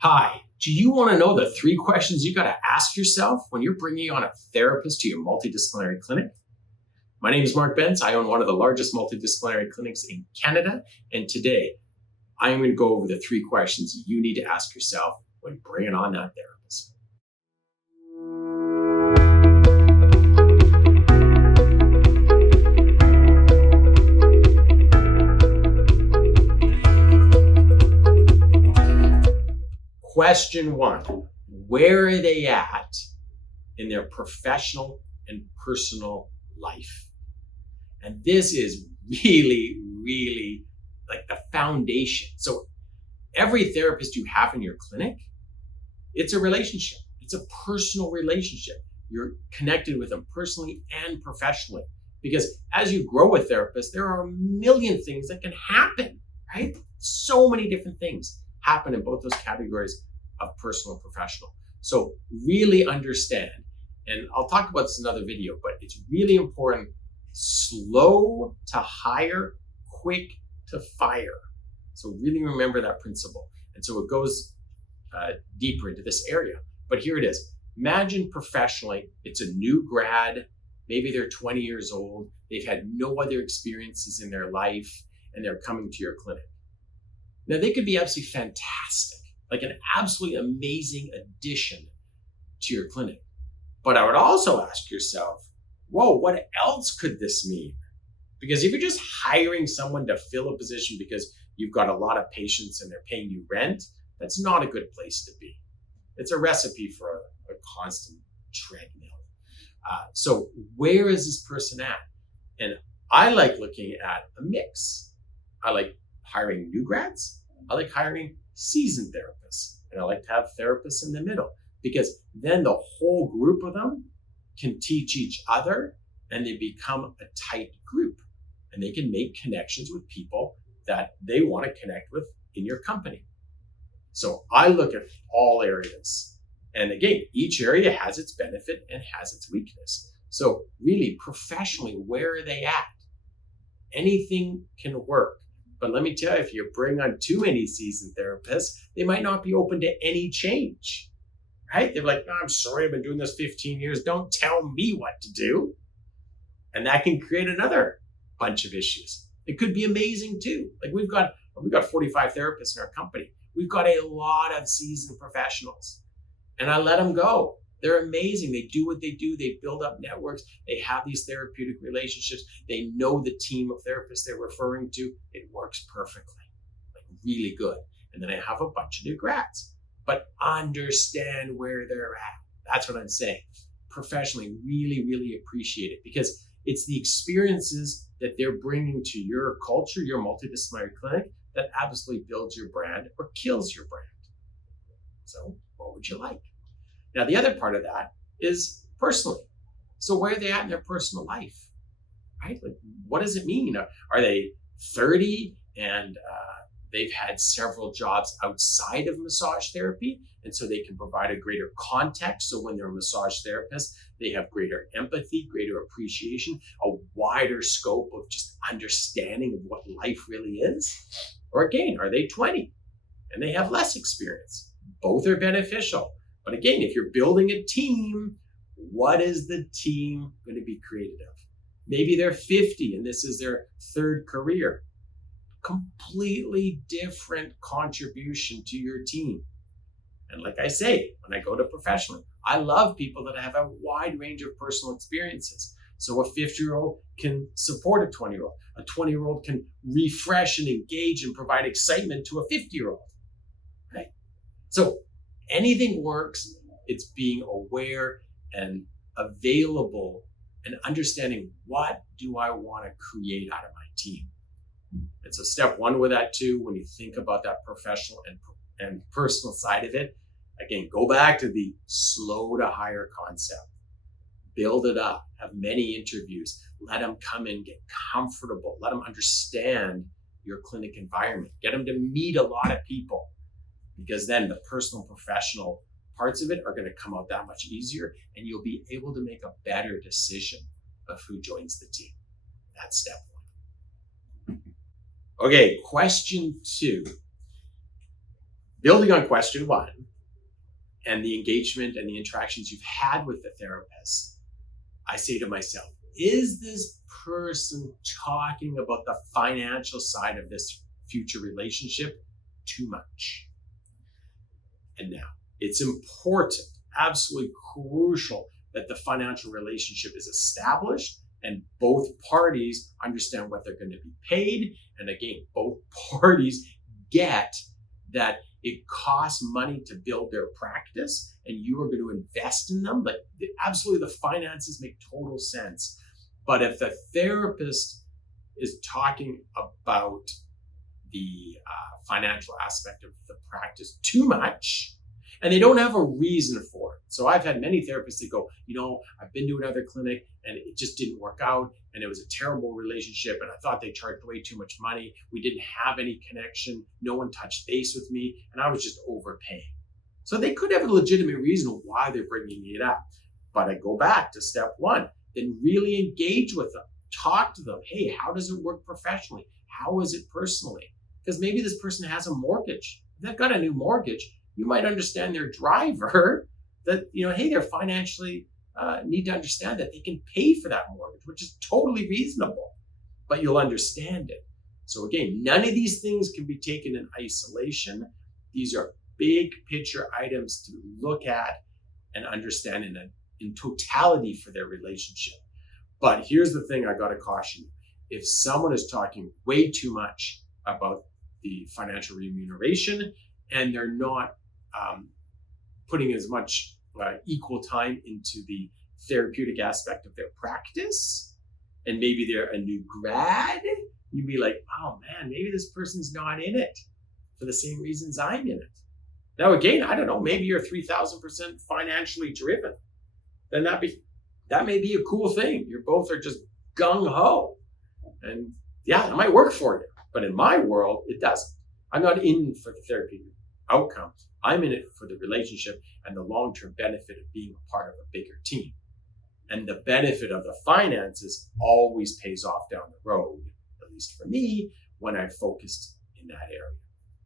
Hi, do you want to know the 3 questions you got to ask yourself when you're bringing on a therapist to your multidisciplinary clinic? My name is Mark Benz. I own one of the largest multidisciplinary clinics in Canada. And today, I'm going to go over the 3 questions you need to ask yourself when bringing on that therapist. Question 1, where are they at in their professional and personal life? And this is really like the foundation. So every therapist you have in your clinic, it's a relationship. It's a personal relationship. You're connected with them personally and professionally. Because as you grow a therapist, there are a million things that can happen, right? So many different things happen in both those categories of personal and professional. So really understand, and I'll talk about this in another video, but it's really important, slow to hire, quick to fire. So really remember that principle. And so it goes deeper into this area, but here it is. Imagine professionally, it's a new grad, maybe they're 20 years old, they've had no other experiences in their life, and they're coming to your clinic. Now, they could be absolutely fantastic, like an absolutely amazing addition to your clinic. But I would also ask yourself, whoa, what else could this mean? Because if you're just hiring someone to fill a position because you've got a lot of patients and they're paying you rent, that's not a good place to be. It's a recipe for a constant treadmill. So where is this person at? And I like looking at a mix. I like hiring new grads. I like hiring seasoned therapists. And I like to have therapists in the middle, because then the whole group of them can teach each other and they become a tight group, and they can make connections with people that they want to connect with in your company. So I look at all areas. And again, each area has its benefit and has its weakness. So really, professionally, where are they at? Anything can work. But let me tell you, if you bring on too many seasoned therapists, they might not be open to any change, right? They're like, no, I'm sorry, I've been doing this 15 years. Don't tell me what to do. And that can create another bunch of issues. It could be amazing too. Like we've got 45 therapists in our company. We've got a lot of seasoned professionals, and I let them go. They're amazing. They do what they do. They build up networks. They have these therapeutic relationships. They know the team of therapists they're referring to. It works perfectly, like really good. And then I have a bunch of new grads, but understand where they're at. That's what I'm saying. Professionally, really appreciate it, because it's the experiences that they're bringing to your culture, your multidisciplinary clinic, that absolutely builds your brand or kills your brand. So what would you like? Now, the other part of that is personally. So where are they at in their personal life, right? Like, what does it mean? Are they 30 and they've had several jobs outside of massage therapy, and so they can provide a greater context? So when they're a massage therapist, they have greater empathy, greater appreciation, a wider scope of just understanding of what life really is. Or again, are they 20 and they have less experience? Both are beneficial. But again, if you're building a team, what is the team going to be created of? Maybe they're 50 and this is their 3rd career. Completely different contribution to your team. And like I say, when I go to professional, I love people that have a wide range of personal experiences. So a 50-year-old can support a 20-year-old. A 20-year-old can refresh and engage and provide excitement to a 50-year-old. Right? So anything works. It's being aware and available and understanding, what do I want to create out of my team? And so step 1 with that too, when you think about that professional and personal side of it, again, go back to the slow to hire concept. Build it up, have many interviews, let them come in, get comfortable, let them understand your clinic environment, get them to meet a lot of people, because then the personal and professional parts of it are going to come out that much easier, and you'll be able to make a better decision of who joins the team. That's step 1. Okay, question 2. building on question one and the engagement and the interactions you've had with the therapist, I say to myself, is this person talking about the financial side of this future relationship too much? And now, it's important, absolutely crucial, that the financial relationship is established and both parties understand what they're going to be paid. And again, both parties get that it costs money to build their practice and you are going to invest in them. But absolutely, the finances make total sense. But if the therapist is talking about the financial aspect of the practice too much, and they don't have a reason for it. So I've had many therapists that go, I've been to another clinic and it just didn't work out and it was a terrible relationship and I thought they charged way too much money. We didn't have any connection. No one touched base with me and I was just overpaying. So they could have a legitimate reason why they're bringing it up. But I go back to step one, then really engage with them. Talk to them. Hey, how does it work professionally? How is it personally? Because maybe this person has a mortgage. If they've got a new mortgage, you might understand their driver that, hey, they're financially need to understand that they can pay for that mortgage, which is totally reasonable, but you'll understand it. So again, none of these things can be taken in isolation. These are big picture items to look at and understand in totality for their relationship. But here's the thing I got to caution you. If someone is talking way too much about the financial remuneration and they're not putting as much equal time into the therapeutic aspect of their practice, and maybe they're a new grad, you'd be like, oh man, maybe this person's not in it for the same reasons I'm in it. Now again, I don't know, maybe you're 3,000% financially driven. Then that may be a cool thing. You both are just gung-ho. And yeah, it might work for you. But in my world, it doesn't. I'm not in for the therapeutic outcome. I'm in it for the relationship and the long-term benefit of being a part of a bigger team. And the benefit of the finances always pays off down the road, at least for me, when I'm focused in that area.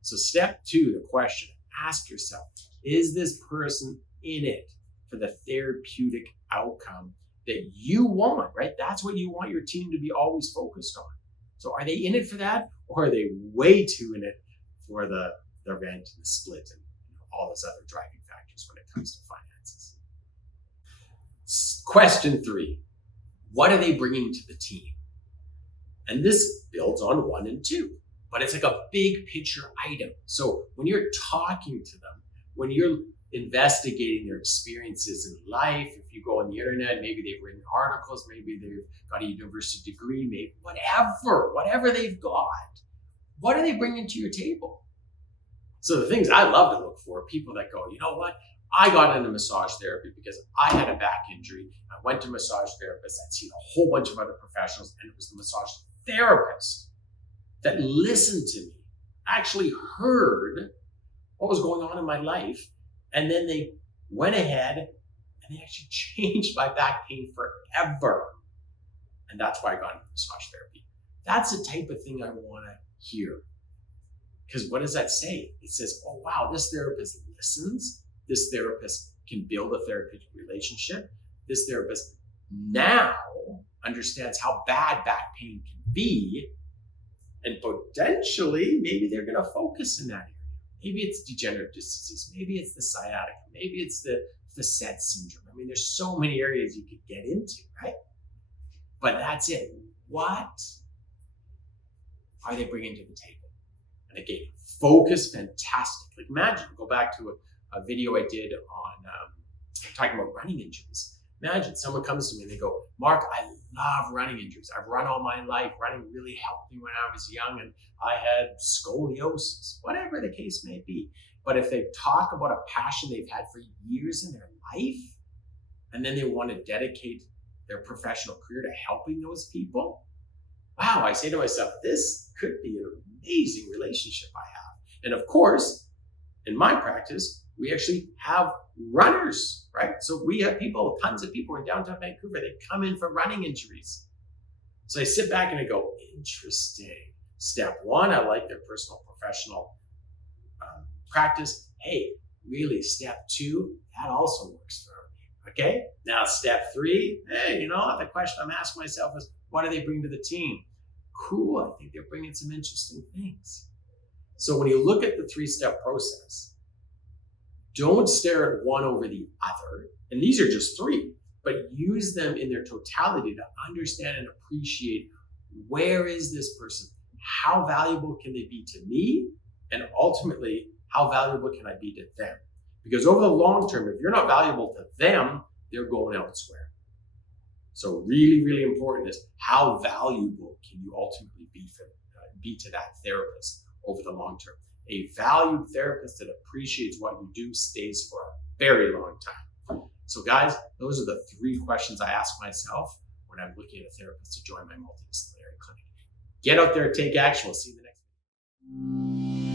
So step two, the question, ask yourself, is this person in it for the therapeutic outcome that you want, right? That's what you want your team to be always focused on. So are they in it for that, or are they way too in it for the rent and the split and all those other driving factors when it comes to finances? Question three, what are they bringing to the team? And this builds on 1 and 2, but it's like a big picture item. So when you're talking to them, when you're investigating their experiences in life, if you go on the internet, maybe they've written articles, maybe they've got a university degree, maybe whatever they've got, what are they bringing to your table? So the things I love to look for are people that go, you know what? I got into massage therapy because I had a back injury. I went to massage therapists. I'd seen a whole bunch of other professionals, and it was the massage therapist that listened to me, actually heard what was going on in my life, and then they went ahead and they actually changed my back pain forever. And that's why I got into massage therapy. That's the type of thing I want to hear. Because what does that say? It says, oh wow, this therapist listens. This therapist can build a therapeutic relationship. This therapist now understands how bad back pain can be. And potentially, maybe they're going to focus in that area. Maybe it's degenerative disc disease. Maybe it's the sciatica. Maybe it's the facet syndrome. I mean, there's so many areas you could get into, right? But that's it. What are they bringing to the table? And again, focus, fantastic. Like imagine, go back to a video I did on talking about running injuries. Imagine someone comes to me and they go, Mark, I love running injuries. I've run all my life. Running really helped me when I was young and I had scoliosis, whatever the case may be. But if they talk about a passion they've had for years in their life, and then they want to dedicate their professional career to helping those people, wow, I say to myself, this could be an amazing relationship I have. And of course, in my practice, we actually have runners, right? So we have people, tons of people in downtown Vancouver, they come in for running injuries. So I sit back and I go, interesting. Step one, I like their personal professional practice, hey, really step 2, that also works for me. Okay, now step 3, hey, the question I'm asking myself is, what do they bring to the team? Cool, I think they're bringing some interesting things. So when you look at the 3-step process, don't stare at one over the other. And these are just 3, but use them in their totality to understand and appreciate, where is this person? How valuable can they be to me? And ultimately, how valuable can I be to them? Because over the long term, if you're not valuable to them, they're going elsewhere. So really, really important is, how valuable can you ultimately be to that therapist over the long term? A valued therapist that appreciates what you do stays for a very long time. So guys, those are the 3 questions I ask myself when I'm looking at a therapist to join my multidisciplinary clinic. Get out there, take action. We'll see you in the next video.